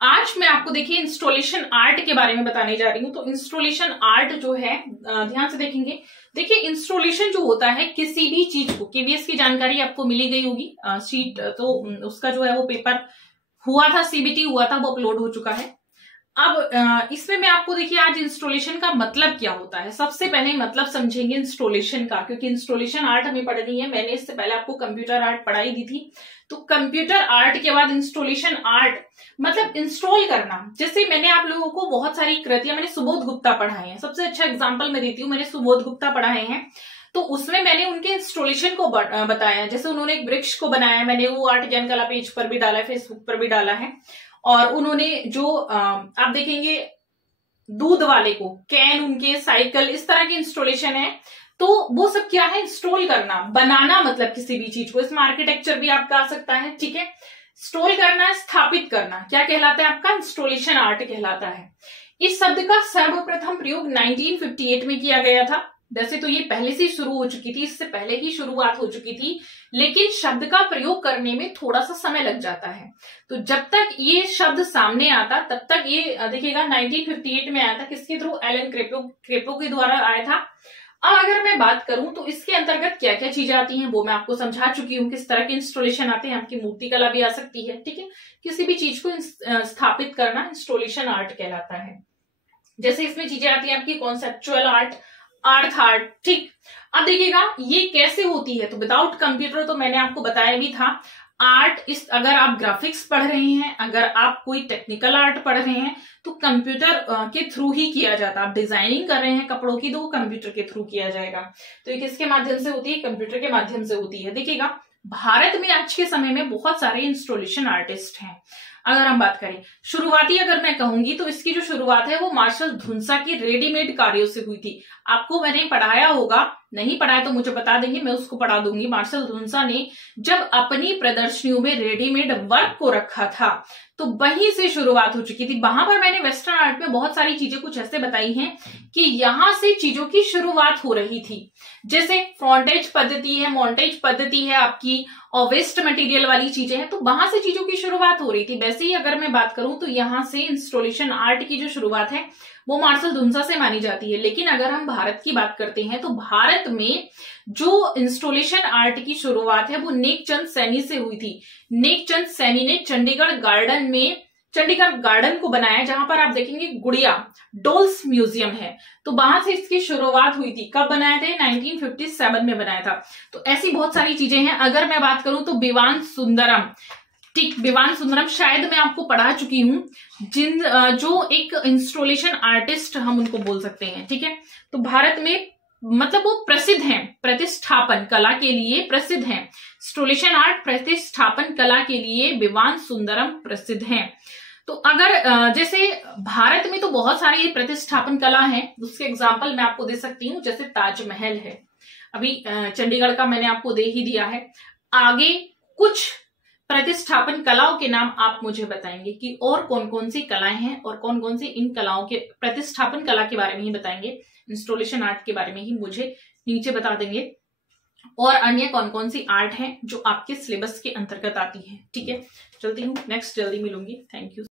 आज मैं आपको देखिए इंस्टॉलेशन आर्ट के बारे में बताने जा रही हूँ। तो इंस्टॉलेशन आर्ट जो है ध्यान से देखेंगे। देखिए इंस्टॉलेशन जो होता है किसी भी चीज को, केवीएस की जानकारी आपको मिली गई होगी, शीट तो उसका जो है वो पेपर हुआ था, सीबीटी हुआ था, वो अपलोड हो चुका है। अब इसमें मैं आपको देखिए आज इंस्टॉलेशन का मतलब क्या होता है, सबसे पहले मतलब समझेंगे इंस्टॉलेशन का, क्योंकि इंस्टॉलेशन आर्ट हमें पढ़नी है। मैंने इससे पहले आपको कंप्यूटर आर्ट पढ़ाई दी थी। तो कंप्यूटर आर्ट के बाद इंस्टॉलेशन आर्ट मतलब इंस्टॉल करना। जैसे मैंने आप लोगों को बहुत सारी कृतियां, मैंने सुबोध गुप्ता पढ़ाए हैं, सबसे अच्छा एग्जाम्पल मैं देती हूँ, मैंने सुबोध गुप्ता पढ़ाए हैं। तो उसमें मैंने उनके इंस्टॉलेशन को बताया। जैसे उन्होंने एक वृक्ष को बनाया, मैंने वो आर्ट ज्ञान कला पेज पर भी डाला है, फेसबुक पर भी डाला है। और उन्होंने जो आप देखेंगे दूध वाले को, कैन, उनके साइकिल, इस तरह की इंस्टॉलेशन है। तो वो सब क्या है, इंस्टॉल करना, बनाना, मतलब किसी भी चीज को। इसमें आर्किटेक्चर भी आपका आ सकता है, ठीक है। इंस्टॉल करना, स्थापित करना, क्या कहलाता है आपका, इंस्टॉलेशन आर्ट कहलाता है। इस शब्द का सर्वप्रथम प्रयोग 1958 में किया गया था। वैसे तो ये पहले से शुरू हो चुकी थी, इससे पहले की शुरुआत हो चुकी थी, लेकिन शब्द का प्रयोग करने में थोड़ा सा समय लग जाता है। तो जब तक ये शब्द सामने आता तब तक ये देखिएगा 1958 में आया था। किसके थ्रू, एलन क्रेपो के द्वारा आया था। अब अगर मैं बात करूं तो इसके अंतर्गत क्या क्या चीजें आती हैं वो मैं आपको समझा चुकी हूं, किस तरह के इंस्टॉलेशन आते हैं। आपकी मूर्ति कला भी आ सकती है, ठीक है। किसी भी चीज को स्थापित करना इंस्टॉलेशन आर्ट कहलाता है। जैसे इसमें चीजें आती हैं आपकी कॉन्सेप्चुअल आर्ट, अर्थ आर्ट, ठीक। अब देखिएगा ये कैसे होती है। तो विदाउट कंप्यूटर, तो मैंने आपको बताया भी था, आर्ट इस, अगर आप ग्राफिक्स पढ़ रहे हैं, अगर आप कोई टेक्निकल आर्ट पढ़ रहे हैं, तो कंप्यूटर के थ्रू ही किया जाता है। आप डिजाइनिंग कर रहे हैं कपड़ों की, तो वो कंप्यूटर के थ्रू किया जाएगा। तो ये किसके माध्यम से होती है, कंप्यूटर के माध्यम से होती है। देखिएगा भारत में आज के समय में बहुत सारे इंस्टॉलेशन आर्टिस्ट हैं। अगर हम बात करें शुरुआती, अगर मैं कहूंगी तो इसकी जो शुरुआत है वो मार्शल धुंसा की रेडीमेड कार्यों से हुई थी। आपको मैंने पढ़ाया होगा, नहीं पढ़ाया तो मुझे बता देंगे, मैं उसको पढ़ा दूंगी। मार्शल धुंसा ने जब अपनी प्रदर्शनियों में रेडीमेड वर्क को रखा था, तो वहीं से शुरुआत हो चुकी थी। वहां पर मैंने वेस्टर्न आर्ट में बहुत सारी चीजें कुछ ऐसे बताई हैं कि यहां से चीजों की शुरुआत हो रही थी। जैसे फ्रंटेज पद्धति है, मॉन्टेज पद्धति है आपकी, और वेस्ट मटेरियल वाली चीजें हैं, तो वहां से चीजों की शुरुआत हो रही थी। वैसे ही अगर मैं बात करूं तो यहां से इंस्टॉलेशन आर्ट की जो शुरुआत है वो मार्शल धुंसा से मानी जाती है। लेकिन अगर हम भारत की बात करते हैं तो भारत में जो इंस्टॉलेशन आर्ट की शुरुआत है वो नेकचंद सैनी से हुई थी। नेकचंद सैनी ने चंडीगढ़ गार्डन को बनाया, जहां पर आप देखेंगे गुड़िया डॉल्स म्यूजियम है। तो वहां से इसकी शुरुआत हुई थी। कब बनाया था, 1957 में बनाया था। तो ऐसी बहुत सारी चीजें हैं। अगर मैं बात करूं तो विवान सुंदरम, ठीक, विवान सुंदरम शायद मैं आपको पढ़ा चुकी हूं, जो एक इंस्टॉलेशन आर्टिस्ट हम उनको बोल सकते हैं, ठीक है। तो भारत में मतलब वो प्रसिद्ध हैं, प्रतिष्ठापन कला के लिए प्रसिद्ध हैं। इंस्टॉलेशन आर्ट प्रतिष्ठापन कला के लिए विवान सुंदरम प्रसिद्ध हैं। तो अगर जैसे भारत में तो बहुत सारी प्रतिष्ठापन कला है, उसके एग्जाम्पल मैं आपको दे सकती हूँ। जैसे ताजमहल है, अभी चंडीगढ़ का मैंने आपको दे ही दिया है। आगे कुछ प्रतिष्ठापन कलाओं के नाम आप मुझे बताएंगे कि और कौन कौन सी कलाएं हैं, और कौन कौन सी इन कलाओं के, प्रतिष्ठापन कला के बारे में ही बताएंगे, इंस्टॉलेशन आर्ट के बारे में ही मुझे नीचे बता देंगे। और अन्य कौन कौन सी आर्ट है जो आपके सिलेबस के अंतर्गत आती है, ठीक है। चलती हूँ नेक्स्ट, जल्दी मिलूंगी। Thank you.